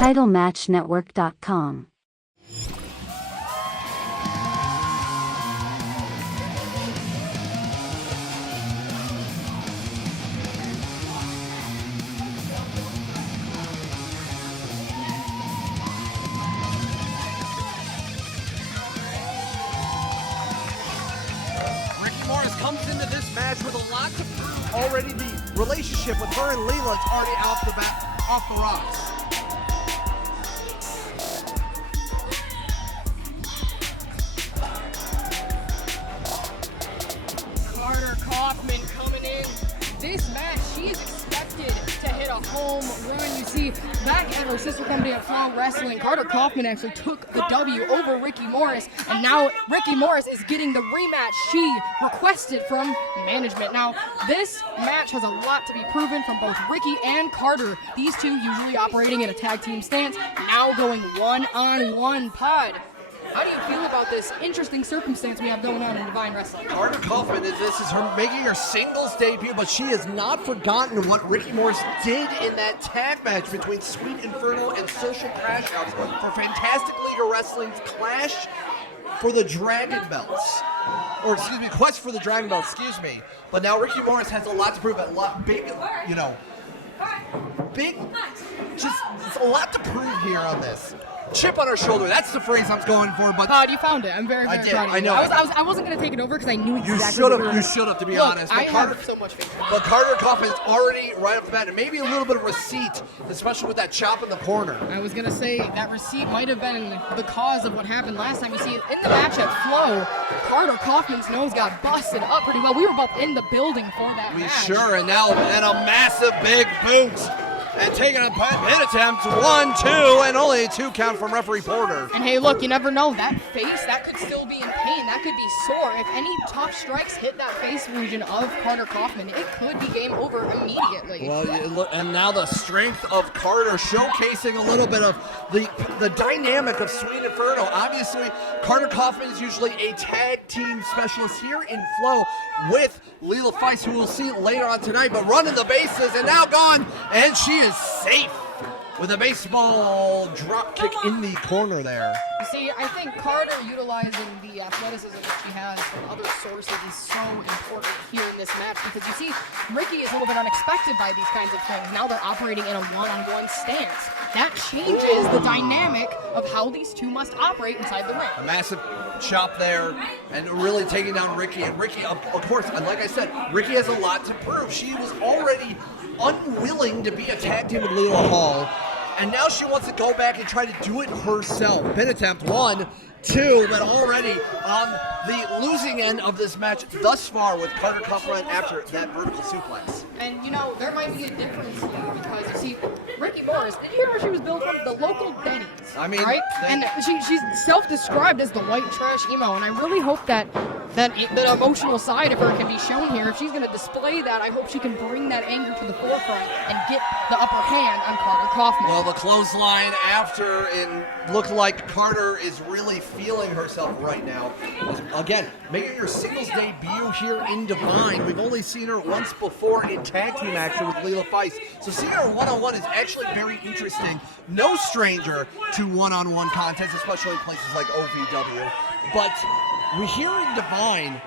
TitleMatchNetwork.com. Ricki Morris comes into this match with a lot to prove. Already the relationship with her and Leland's already off the rocks. Karter Cauffman coming in. This match, she is expected to hit a home run. You see, back at her sister company at Flow Wrestling, Karter Cauffman actually took the W over Ricki Morris, and now Ricki Morris is getting the rematch she requested from management. Now, this match has a lot to be proven from both Ricki and Karter. These two usually operating in a tag team stance, now going one-on-one. Pod, how do you feel about this interesting circumstance we have going on in Divine Wrestling? Karter Cauffman, this is her making her singles debut, but she has not forgotten what Ricki Morris did in that tag match between Sweet Inferno and Social Crash Outs for Fantastic League of Wrestling's Clash for the Dragon Belts. Or, excuse me, Quest for the Dragon Belts, excuse me. But now Ricki Morris has a lot to prove, it's a lot to prove here on this. Chip on her shoulder, that's the phrase I was going for, but... Todd, you found it. I'm very, very proud of you. I know. I wasn't going to take it over because I knew exactly You should have, to be honest. I have so much faith. But Karter Cauffman is already right off the bat, and maybe a little bit of receipt, especially with that chop in the corner. I was going to say that receipt might have been the cause of what happened last time. You see, in the match at Flow, Karter Cauffman's nose got busted up pretty well. We were both in the building for that match. Sure, and now a massive big boot. And taking a pin attempt, 1, 2, and only a 2 count from referee Porter. And hey, look, you never know. That face, that could still be in pain. That could be sore. If any tough strikes hit that face region of Karter Cauffman, it could be game over immediately. Well, and now the strength of Karter showcasing a little bit of the dynamic of Sweet Inferno. Obviously, Karter Cauffman is usually a tag team specialist here in Flow with Leela Feist, who we'll see later on tonight, but running the bases and now gone, and she is safe with a baseball drop kick in the corner there. You see, I think Karter utilizing the athleticism that she has from other sources is so important here in this match because you see, Ricki is a little bit unexpected by these kinds of things. Now they're operating in a one-on-one stance. That changes the dynamic of how these two must operate inside the ring. A massive chop there and really taking down Ricki. And Ricki, of course, like I said, Ricki has a lot to prove. She was already unwilling to be a tag team with Leela Hall, and now she wants to go back and try to do it herself. Pin attempt, 1, 2, but already on the losing end of this match thus far with Karter Cauffman after that vertical suplex. And you know, there might be a difference here because you see, Ricki Morris, did you hear where she was built from? The local Denny's. I mean, right? And she's self-described as the white trash emo, and I really hope that emotional side of her can be shown here. If she's going to display that, I hope she can bring that anger to the forefront and get the upper hand on Karter Cauffman. Well, the clothesline after it looked like Karter is really feeling herself right now. Again, making her singles debut here in Divine. We've only seen her once before in tag team action with Leela Feist. So seeing her one-on-one is actually very interesting. No stranger to one-on-one contests, especially in places like OVW. But we hear in Divine,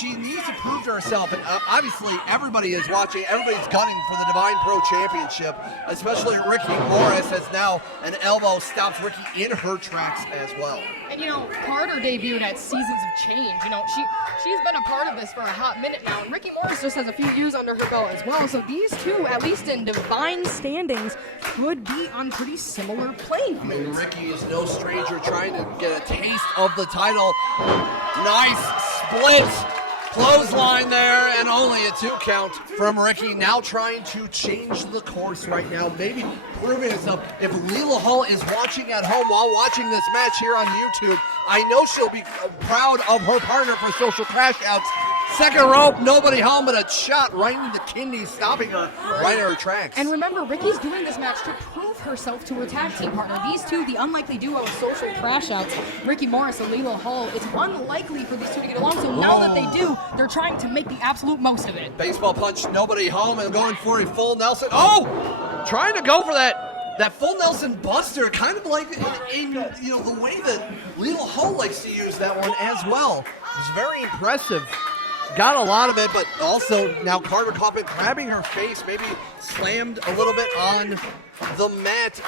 she needs to prove to herself, and obviously everybody is watching, everybody's gunning for the Divine Pro Championship, especially Ricki Morris, as now an elbow stops Ricki in her tracks as well. And you know, Karter debuted at Seasons of Change. You know, she's been a part of this for a hot minute now, and Ricki Morris just has a few years under her belt as well. So these two, at least in Divine standings, could be on pretty similar playing fields. And Ricki is no stranger trying to get a taste of the title. Nice split clothesline there, and only a 2 count from Ricki. Now trying to change the course right now, maybe proving herself. If Leela Hall is watching at home while watching this match here on YouTube, I know she'll be proud of her partner for Social Crash Outs. Second rope, nobody home, but a shot right in the kidney, stopping her right in her tracks. And remember, Ricki's doing this match to prove herself to her tag team partner. These two, the unlikely duo of Social Crash Outs, Ricki Morris and Leela Hall, it's unlikely for these two to get along. So now that they do, they're trying to make the absolute most of it. Baseball punch, nobody home, and going for a full Nelson. Oh! Trying to go for that that full Nelson Buster, kind of like in the way that Lethal Hull likes to use that one as well. It's very impressive. Got a lot of it, but also now Karter Cauffman grabbing her face, maybe slammed a little bit on the mat.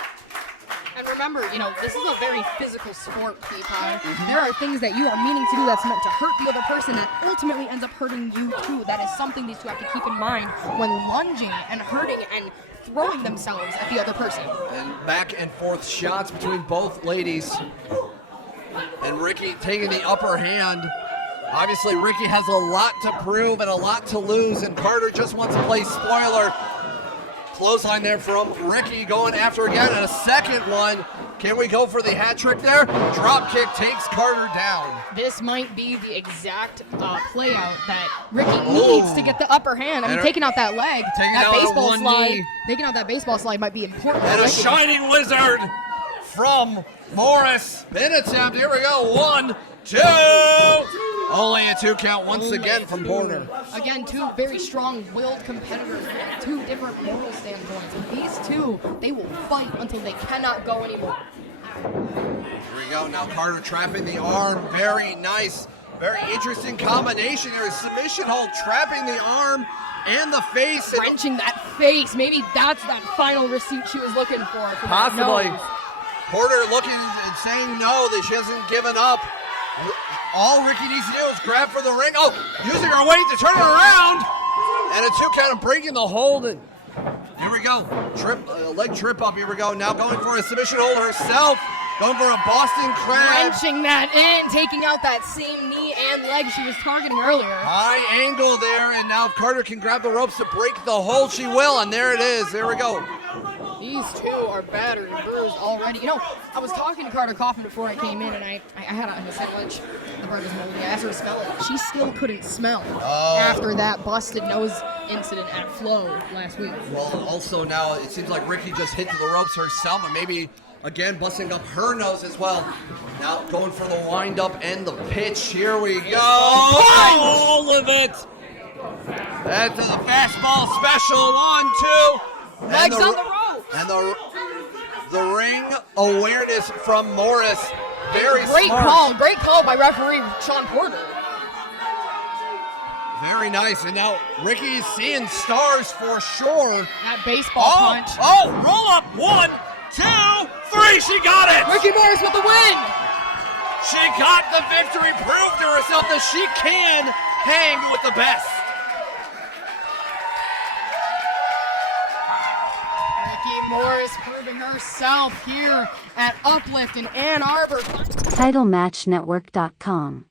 And remember, this is a very physical sport, Peapod. There are things that you are meaning to do that's meant to hurt the other person that ultimately ends up hurting you too. That is something these two have to keep in mind when lunging and hurting and throwing themselves at the other person. And back and forth shots between both ladies. And Ricki taking the upper hand. Obviously, Ricki has a lot to prove and a lot to lose, and Karter just wants to play spoiler. Clothesline there from Ricki, going after again, and a second one. Can we go for the hat trick there? Drop kick takes Karter down. This might be the exact play out that Ricki needs to get the upper hand. I mean, taking out that leg, that baseball slide, taking out that baseball slide might be important. And a shining wizard from Morris. Pin attempt. Here we go. 1, 2. Only a 2 count once again from Porter. Again, two very strong-willed competitors with two different moral standpoints. And these two, they will fight until they cannot go anymore. Here we go. Now Karter trapping the arm. Very nice. Very interesting combination there. Submission hold, trapping the arm and the face. Wrenching that face. Maybe that's that final receipt she was looking for. Possibly. Porter looking and saying no, that she hasn't given up. All Ricki needs to do is grab for the ring. Oh, using her weight to turn it around. And a 2 count of breaking the hold. And here we go. Leg trip up. Here we go. Now going for a submission hold herself. Going for a Boston Crab. Wrenching that in. Taking out that same knee and leg she was targeting earlier. High angle there. And now if Karter can grab the ropes to break the hold, she will. And there it is. There we go. These two are battered and bruised already. I was talking to Karter Cauffman before I came in, and I had a sandwich. The bread was moldy. I asked her to smell it. She still couldn't smell after that busted nose incident at Flow last week. Well, also now it seems like Ricki just hit to the ropes herself, and maybe again busting up her nose as well. Now going for the wind up and the pitch. Here we go. All of it. That's the fastball special. 1, 2. Legs on the rope. And the ring awareness from Morris. Very great smart. Great call by referee Sean Porter. Very nice. And now Ricki's seeing stars for sure. That baseball punch. Oh, roll up. 1, 2, 3. She got it. Ricki Morris with the win. She got the victory. Proved to herself that she can hang with the best. Morris proving herself here at Uplift in Ann Arbor. TitleMatchNetwork.com